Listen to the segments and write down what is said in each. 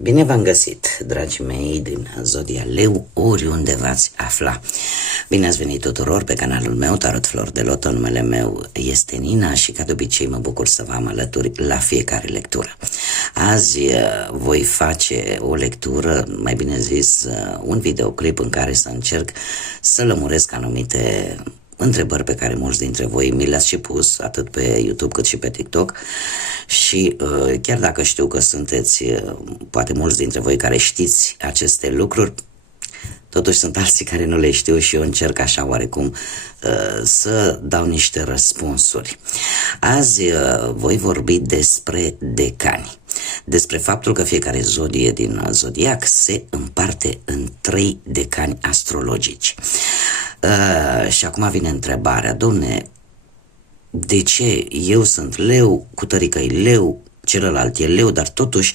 Bine v-am găsit, dragii mei din Zodia Leu, oriunde v-ați afla. Bine ați venit tuturor pe canalul meu, Tarot Flor de Loto. Numele meu este Nina și ca de obicei mă bucur să vă am alături la fiecare lectură. Azi voi face o lectură, mai bine zis un videoclip în care să încerc să lămuresc anumite întrebări pe care mulți dintre voi mi le-ați și pus, atât pe YouTube cât și pe TikTok. Și chiar dacă știu că sunteți, poate mulți dintre voi care știți aceste lucruri, totuși sunt alții care nu le știu și eu încerc așa oarecum să dau niște răspunsuri. Azi voi vorbi despre decani, despre faptul că fiecare zodie din zodiac se împarte în 3 decani astrologici. Și acum vine întrebarea, domne, de ce eu sunt leu, cutărică e leu, celălalt e leu, dar totuși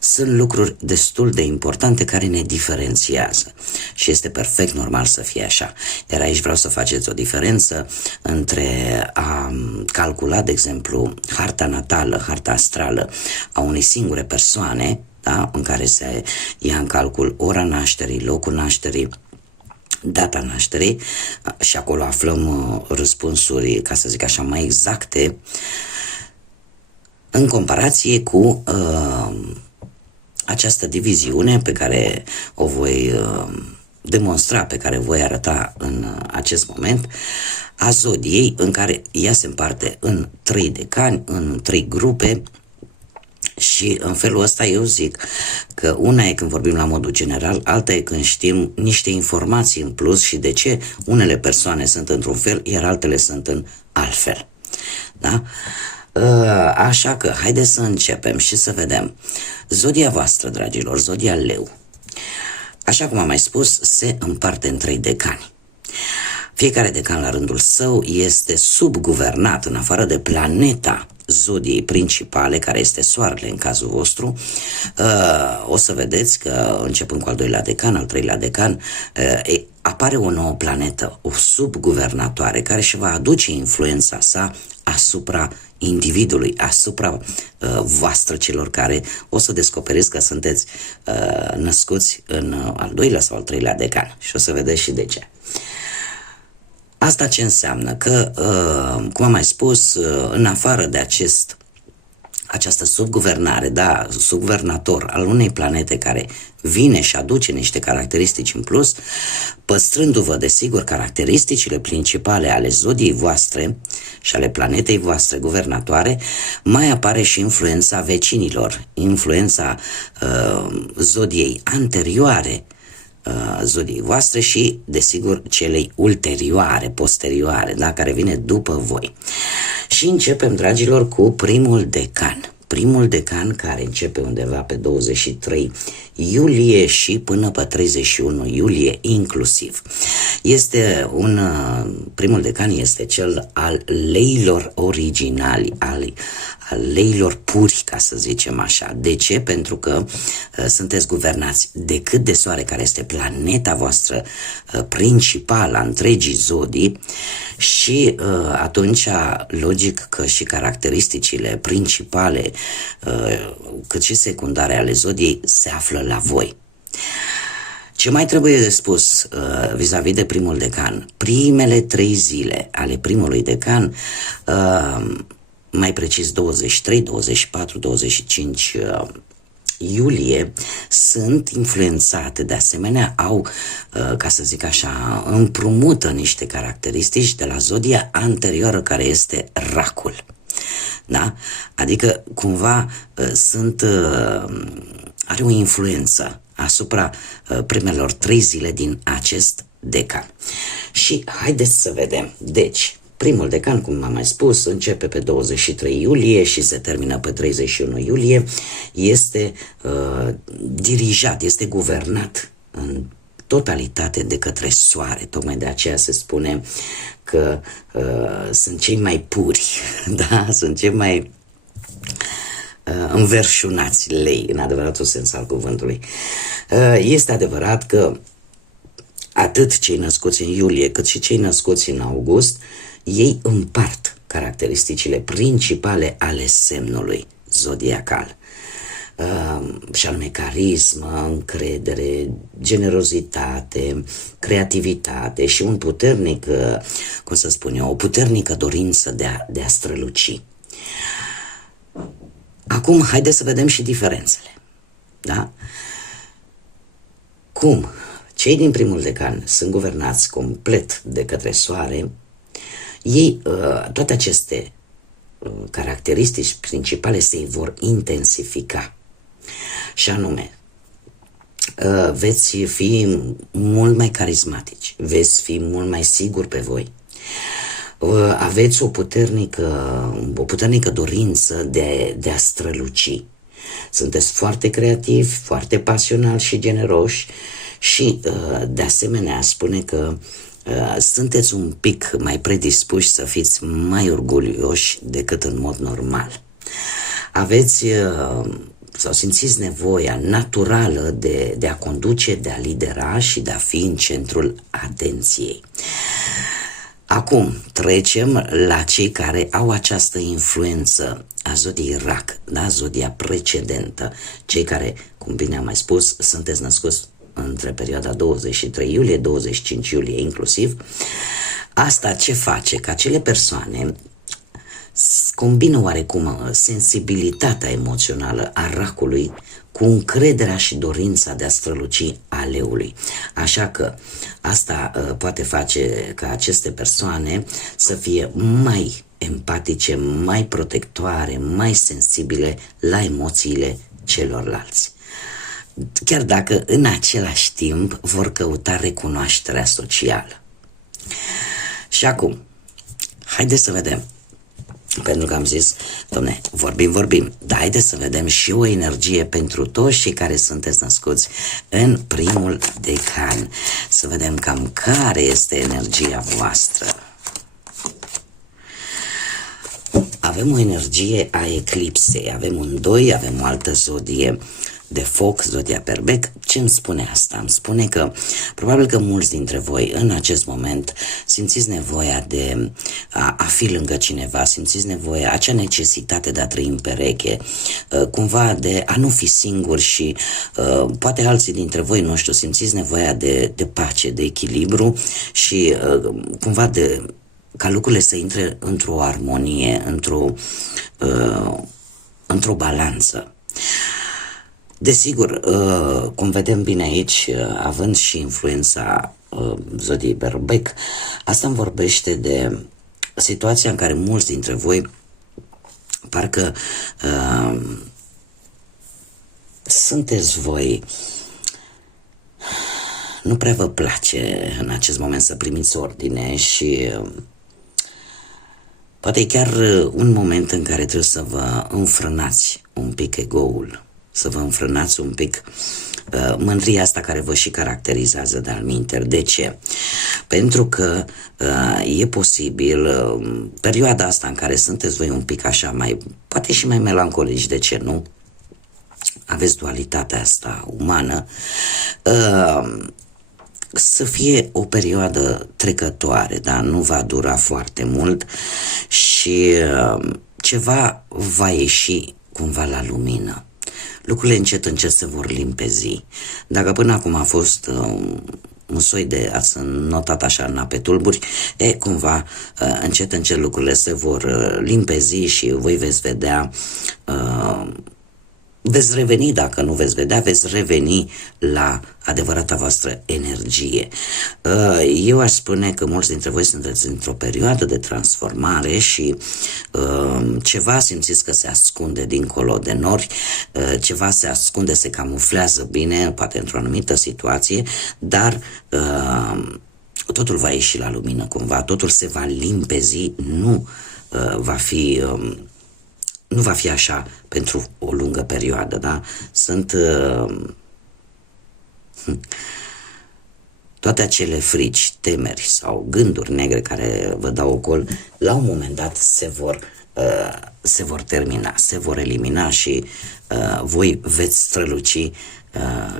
sunt lucruri destul de importante care ne diferențiază și este perfect normal să fie așa. Iar aici vreau să faceți o diferență între a calcula, de exemplu, harta natală, harta astrală a unei singure persoane, da, în care se ia în calcul ora nașterii, locul nașterii, data nașterii, și acolo aflăm răspunsuri, ca să zic așa, mai exacte, în comparație cu această diviziune pe care o voi demonstra, pe care voi arăta în acest moment, a zodiei, în care ea se împarte în 3 decani, în 3 grupe. Și în felul ăsta eu zic că una e când vorbim la modul general, alta e când știm niște informații în plus și de ce unele persoane sunt într-un fel, iar altele sunt în altfel. Da? Așa că haideți să începem și să vedem. Zodia voastră, dragilor, zodia Leu, așa cum am mai spus, se împarte în 3 decani. Fiecare decan la rândul său este subguvernat, în afară de planeta zodiei principale, care este Soarele în cazul vostru. O să vedeți că începând cu al 2-lea decan, al 3-lea decan, apare o nouă planetă, o subguvernatoare, care își va aduce influența sa asupra individului, asupra voastră, celor care o să descoperiți că sunteți născuți în al 2-lea sau al 3-lea decan. Și o să vedeți și de ce. Asta ce înseamnă? Că, cum am mai spus, în afară de această subguvernare, da, subguvernator al unei planete care vine și aduce niște caracteristici în plus, păstrându-vă, desigur, caracteristicile principale ale zodiei voastre și ale planetei voastre guvernatoare, mai apare și influența vecinilor, influența zodiei anterioare zodiei voastre și, desigur, celei ulterioare, posterioare, da, care vine după voi. Și începem, dragilor, cu primul decan. Primul decan, care începe undeva pe 23 iulie și până pe 31 iulie inclusiv. Primul decan este cel al leilor originali, al leilor puri, ca să zicem așa. De ce? Pentru că sunteți guvernați decât de Soare, care este planeta voastră principală a întregii zodii, și atunci logic că și caracteristicile principale cât și secundare ale zodiei se află la voi. Ce mai trebuie de spus vis-a-vis de primul decan? Primele 3 zile ale primului decan, mai precis 23, 24, 25 iulie, sunt influențate, de asemenea au, ca să zic așa, împrumută niște caracteristici de la zodia anterioară, care este Racul. Da? Adică cumva are o influență asupra primelor 3 zile din acest decan. Și haideți să vedem. Deci, primul decan, cum am mai spus, începe pe 23 iulie și se termină pe 31 iulie. Este dirijat, este guvernat în totalitate de către Soare. Tocmai de aceea se spune că sunt cei mai puri, da? Sunt cei mai înverșunați lei, în adevăratul sens al cuvântului. Este adevărat că atât cei născuți în iulie cât și cei născuți în august, ei împart caracteristicile principale ale semnului zodiacal. și anume carismă, încredere, generozitate, creativitate și un puternic, cum să spun eu, o puternică dorință de a străluci. Acum, haideți să vedem și diferențele. Da? Cum cei din primul decan sunt guvernați complet de către soare, ei, toate aceste caracteristici principale se vor intensifica. Și anume, veți fi mult mai carismatici, veți fi mult mai siguri pe voi, aveți o puternică dorință de a străluci. Sunteți foarte creativi, foarte pasionali și generoși și, de asemenea, spune că sunteți un pic mai predispuși să fiți mai orgolioși decât în mod normal. Aveți sau simțiți nevoia naturală de a conduce, de a lidera și de a fi în centrul atenției. Acum trecem la cei care au această influență a zodiei Rac, da? Zodia precedentă, cei care, cum bine am mai spus, sunteți născuți între perioada 23 iulie, 25 iulie inclusiv. Asta ce face? Că acele persoane combină oarecum sensibilitatea emoțională a Racului cu încrederea și dorința de a străluci a Leului. Așa că asta poate face ca aceste persoane să fie mai empatice, mai protectoare, mai sensibile la emoțiile celorlalți. Chiar dacă în același timp vor căuta recunoașterea socială. Și acum, haideți să vedem. Pentru că am zis, dom'le, vorbim, dar haideți să vedem și o energie pentru toți cei care sunteți născuți în primul decan. Să vedem cam care este energia voastră. Avem o energie a eclipsei, avem un 2, avem o altă zodie de foc, zodia Berbec. Ce îmi spune asta? Îmi spune că probabil că mulți dintre voi în acest moment simțiți nevoia de a fi lângă cineva, simțiți nevoia, acea necesitate de a trăi în pereche, cumva de a nu fi singuri și poate alții dintre voi, nu știu, simțiți nevoia de pace, de echilibru și cumva ca lucrurile să intre într-o armonie, într-o balanță. Desigur, cum vedem bine aici, având și influența zodiei Berbec, asta îmi vorbește de situația în care mulți dintre voi parcă sunteți voi, nu prea vă place în acest moment să primiți ordine și poate e chiar un moment în care trebuie să vă înfrânați un pic ego-ul, să vă înfrânați un pic mândria asta care vă și caracterizează de alminteri. De ce? Pentru că e posibil perioada asta în care sunteți voi un pic așa mai, poate și mai melancolici, de ce nu? Aveți dualitatea asta umană, să fie o perioadă trecătoare, dar nu va dura foarte mult și ceva va ieși cumva la lumină. Lucrurile încet se vor limpezi. Dacă până acum a fost un soi de, ați notat așa în ape tulburi, cumva încet lucrurile se vor limpezi și voi veți vedea, veți reveni, dacă nu veți vedea, veți reveni la adevărata voastră energie. Eu aș spune că mulți dintre voi sunteți într-o perioadă de transformare și ceva simțiți că se ascunde dincolo de nori, ceva se ascunde, se camuflează bine, poate într-o anumită situație, dar totul va ieși la lumină cumva, totul se va limpezi, nu va fi așa pentru o lungă perioadă, da? Sunt toate acele frici, temeri sau gânduri negre care vă dau ocol, la un moment dat se vor termina, se vor elimina și voi veți străluci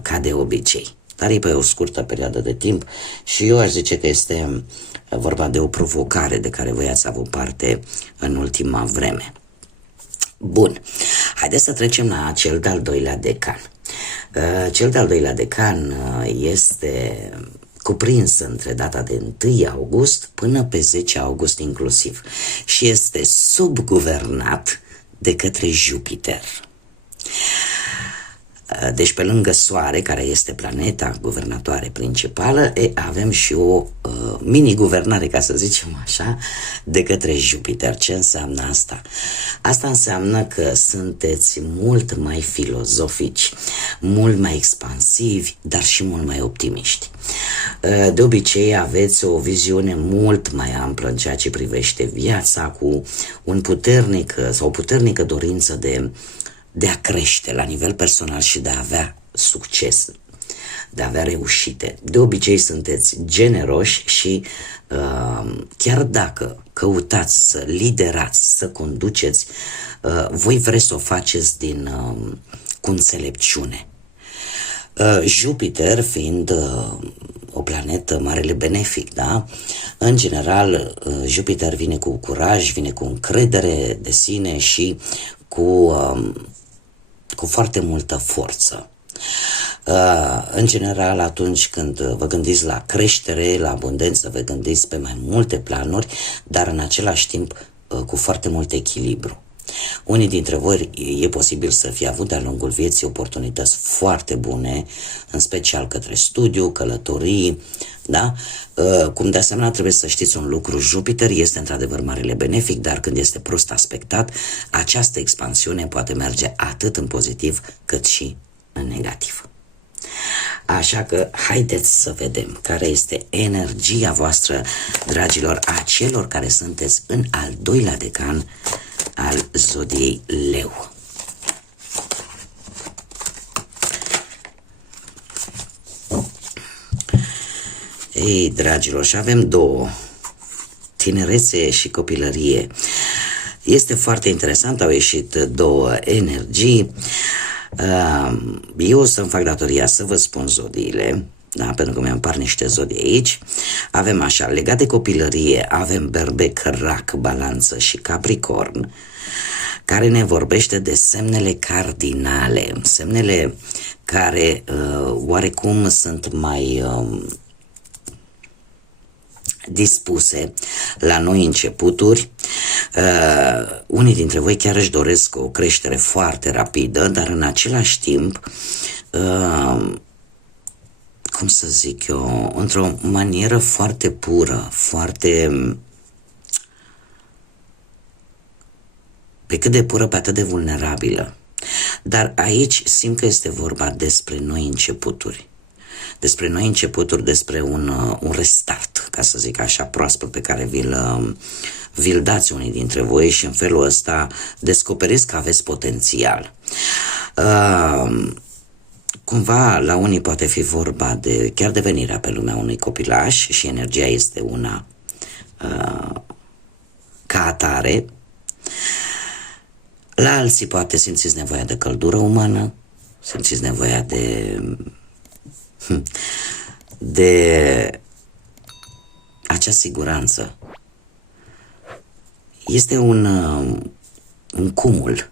ca de obicei. Dar e pe o scurtă perioadă de timp și eu aș zice că este vorba de o provocare de care voi ați avut parte în ultima vreme. Bun, haideți să trecem la cel de-al doilea decan. Cel de-al doilea decan este cuprins între data de 1 august până pe 10 august inclusiv și este subguvernat de către Jupiter. Deci pe lângă Soare, care este planeta guvernatoare principală, avem și o mini-guvernare, ca să zicem așa, de către Jupiter. Ce înseamnă asta? Asta înseamnă că sunteți mult mai filozofici, mult mai expansivi, dar și mult mai optimiști. De obicei aveți o viziune mult mai amplă în ceea ce privește viața, cu un puternic sau o puternică dorință de a crește la nivel personal și de a avea succes, de a avea reușite. De obicei sunteți generoși și chiar dacă căutați să liderați, să conduceți, voi vreți să o faceți cu înțelepciune. Jupiter fiind o planetă marele benefic, da? În general, Jupiter vine cu curaj, vine cu încredere de sine și cu foarte multă forță. În general, atunci când vă gândiți la creștere, la abundență, vă gândiți pe mai multe planuri, dar în același timp cu foarte mult echilibru. Unii dintre voi e posibil să fie avut de-a lungul vieții oportunități foarte bune, în special către studiu, călătorii, da? Cum de asemenea trebuie să știți un lucru, Jupiter este într-adevăr marele benefic, dar când este prost aspectat, această expansiune poate merge atât în pozitiv cât și în negativ. Așa că haideți să vedem care este energia voastră, dragilor, a celor care sunteți în al doilea decan al zodiei Leu. Ei, dragilor, și avem două, tinerețe și copilărie. Este foarte interesant, au ieșit două energii. Eu o să-mi fac datoria să vă spun zodiile, da, pentru că mi-am par niște zodii aici. Avem așa, legat de copilărie, avem Berbec, Rac, Balanță și Capricorn, care ne vorbește de semnele cardinale, semnele care oarecum sunt mai dispuse la noi începuturi. Unii dintre voi chiar își doresc o creștere foarte rapidă, dar în același timp, cum să zic eu, într-o manieră foarte pură, foarte, pe cât de pură, pe atât de vulnerabilă. Dar aici simt că este vorba despre noi începuturi. Despre noi începuturi, despre un restart, ca să zic așa, proaspăt, pe care vi-l dați unii dintre voi și în felul ăsta descoperiți că aveți potențial. Cumva la unii poate fi vorba de chiar de venirea pe lumea unui copilaș și energia este una ca atare. La alții poate simțiți nevoia de căldură umană, simțiți nevoia de acea siguranță. Este un cumul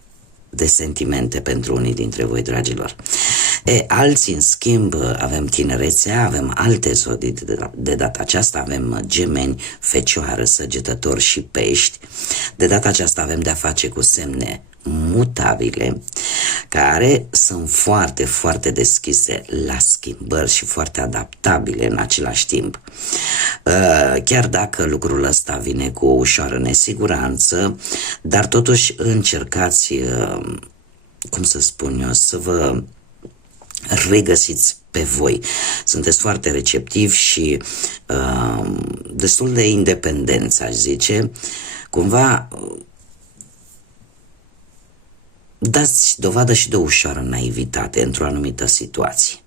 de sentimente pentru unii dintre voi, dragilor. Alții, în schimb, avem tinerețea, avem alte zodii, de data aceasta avem Gemeni, Fecioară, Săgetător și Pești. De data aceasta avem de-a face cu semne mutabile, care sunt foarte, foarte deschise la schimbări și foarte adaptabile în același timp. Chiar dacă lucrul ăsta vine cu o ușoară nesiguranță, dar totuși încercați, cum să spun eu, să vă regăsiți pe voi. Sunteți foarte receptivi și destul de independenți, aș zice. Cumva dați dovadă și de o ușoară naivitate într-o anumită situație.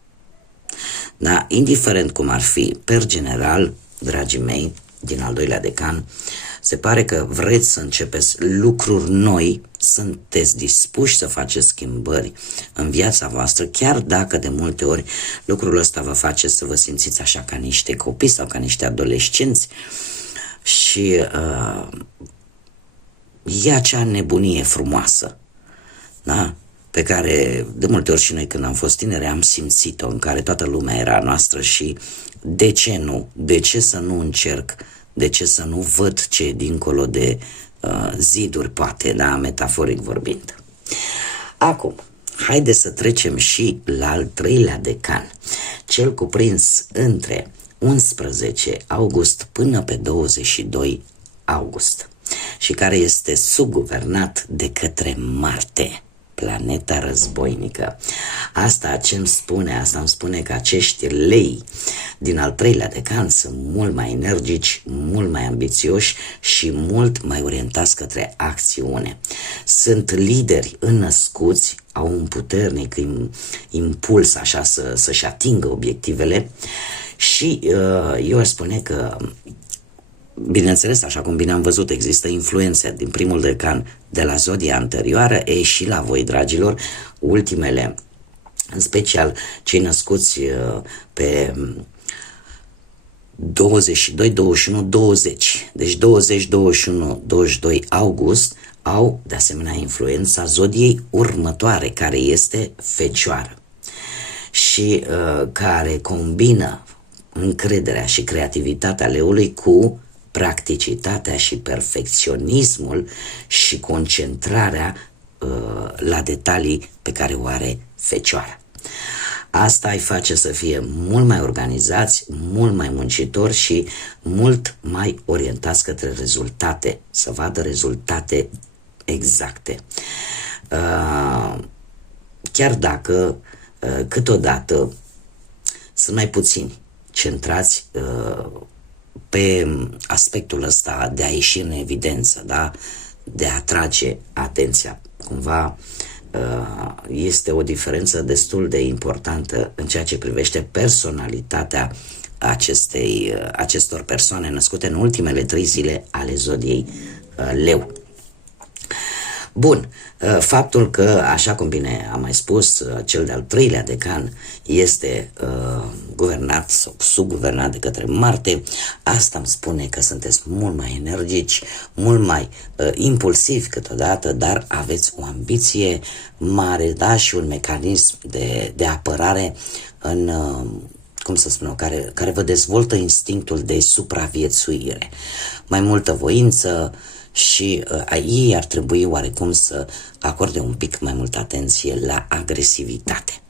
Da? Indiferent cum ar fi, per general, dragii mei, din al doilea decan, se pare că vreți să începeți lucruri noi, sunteți dispuși să faceți schimbări în viața voastră, chiar dacă de multe ori lucrul ăsta vă face să vă simțiți așa ca niște copii sau ca niște adolescenți și e acea nebunie frumoasă. Da? pe care de multe ori și noi când am fost tineri am simțit-o, în care toată lumea era a noastră și de ce nu? De ce să nu încerc? De ce să nu văd ce e dincolo de ziduri, poate, da, metaforic vorbind. Acum, haide să trecem și la al treilea decan, cel cuprins între 11 august până pe 22 august și care este subguvernat de către Marte, planeta războinică. Asta ce îmi spune? Asta îmi spune că acești lei din al treilea decan sunt mult mai energici, mult mai ambițioși și mult mai orientați către acțiune. Sunt lideri înnăscuți, au un puternic impuls așa să-și atingă obiectivele și eu aș spune că, bineînțeles, așa cum bine am văzut, există influențe din primul decan de la zodia anterioară, e și la voi, dragilor, ultimele, în special cei născuți pe 22, 21, 20, deci 20, 21, 22 august, au de asemenea influența zodiei următoare, care este Fecioară și care combină încrederea și creativitatea leului cu practicitatea și perfecționismul și concentrarea la detalii pe care o are Fecioara. Asta îi face să fie mult mai organizați, mult mai muncitori și mult mai orientați către rezultate, să vadă rezultate exacte. Chiar dacă câteodată sunt mai puțini centrați pe aspectul ăsta de a ieși în evidență, da? De a atrage atenția. Cumva este o diferență destul de importantă în ceea ce privește personalitatea acestor persoane născute în ultimele 3 zile ale zodiei Leu. Bun, faptul că, așa cum bine am mai spus, cel de-al treilea decan este guvernat sau subguvernat de către Marte, asta îmi spune că sunteți mult mai energici, mult mai impulsivi câteodată, dar aveți o ambiție mare, da, și un mecanism de apărare în cum să spun, care vă dezvoltă instinctul de supraviețuire. Mai multă voință, și ei ar trebui oarecum să acorde un pic mai multă atenție la agresivitate.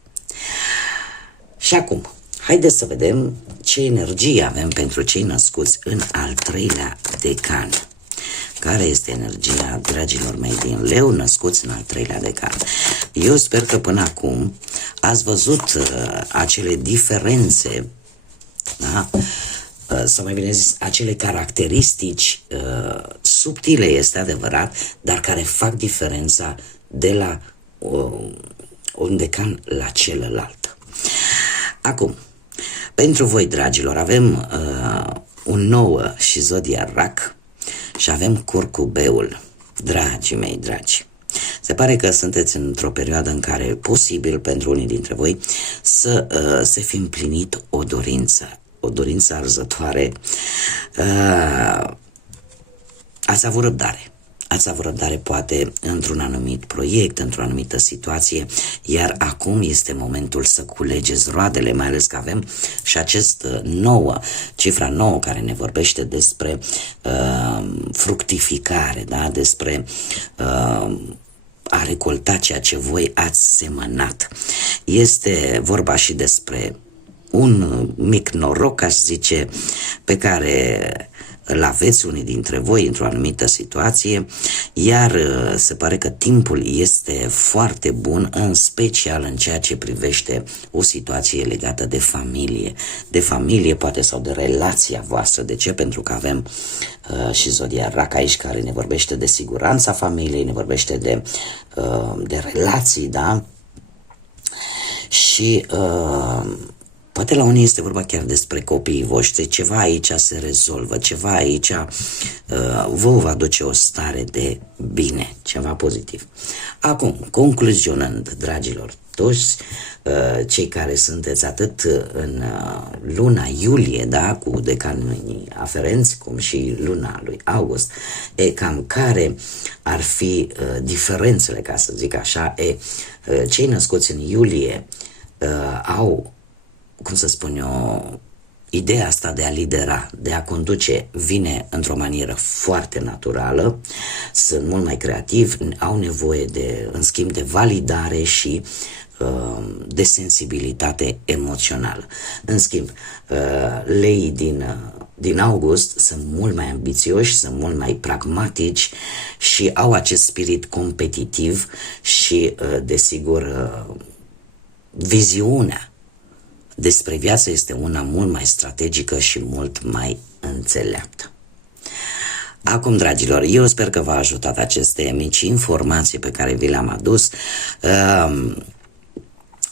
Și acum, haideți să vedem ce energie avem pentru cei născuți în al treilea decan. Care este energia, dragilor mei, din Leu, născuți în al treilea decan? Eu sper că până acum ați văzut acele diferențe, da? Sau mai bine zis, acele caracteristici subtile, este adevărat, dar care fac diferența de la un decan la celălalt. Acum, pentru voi, dragilor, avem un nouă și zodia Rac și avem curcubeul. Dragii mei, dragi, se pare că sunteți într-o perioadă în care, posibil pentru unii dintre voi, să se fi împlinit o dorință arzătoare. Ați avut răbdare poate într-un anumit proiect, într-o anumită situație, iar acum este momentul să culegeți roadele, mai ales că avem și cifra 9 care ne vorbește despre fructificare, da? Despre a recolta ceea ce voi ați semănat. Este vorba și despre un mic noroc, aș zice, pe care îl aveți unii dintre voi într-o anumită situație, iar se pare că timpul este foarte bun, în special în ceea ce privește o situație legată de familie poate, sau de relația voastră. De ce? Pentru că avem și zodia Rac aici, care ne vorbește de siguranța familiei, ne vorbește de relații, da? Și poate la unii este vorba chiar despre copiii voștri, ceva aici se rezolvă, ceva aici vă va aduce o stare de bine, ceva pozitiv. Acum, concluzionând, dragilor, toți cei care sunteți atât în luna iulie, da, cu decanii aferenți, cum și luna lui August, cam care ar fi diferențele, ca să zic așa. Cei născuți în iulie au, cum să spun eu, ideea asta de a lidera, de a conduce, vine într-o manieră foarte naturală, sunt mult mai creativi, au nevoie de, în schimb, de validare și de sensibilitate emoțională. În schimb, leii din August sunt mult mai ambițioși, sunt mult mai pragmatici și au acest spirit competitiv și, desigur, viziunea despre viață este una mult mai strategică și mult mai înțeleaptă. Acum, dragilor, eu sper că v-a ajutat aceste mici informații pe care vi le-am adus.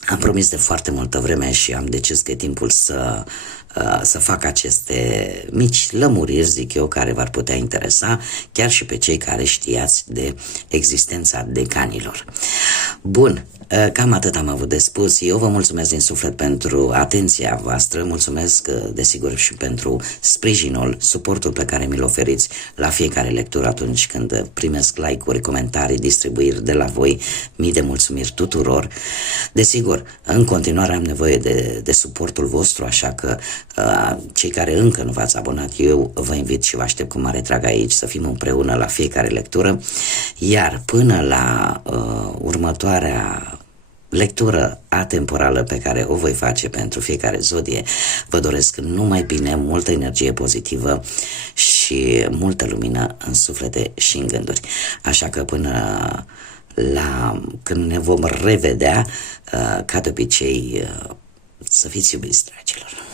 Am promis de foarte multă vreme și am decis că e timpul să fac aceste mici lămuriri, zic eu, care v-ar putea interesa chiar și pe cei care știați de existența decanilor. Bun, cam atât am avut de spus. Eu vă mulțumesc din suflet pentru atenția voastră, mulțumesc desigur și pentru sprijinul, suportul pe care mi-l oferiți la fiecare lectură atunci când primesc like-uri, comentarii, distribuiri de la voi. Mii de mulțumiri tuturor. Desigur, în continuare am nevoie de suportul vostru, așa că cei care încă nu v-ați abonat, eu vă invit și vă aștept cu mare drag aici să fim împreună la fiecare lectură, iar până la următoarea lectură atemporală pe care o voi face pentru fiecare zodie, vă doresc numai bine, multă energie pozitivă și multă lumină în suflete și în gânduri. Așa că până când ne vom revedea, ca de obicei, să fiți iubiți, dragilor.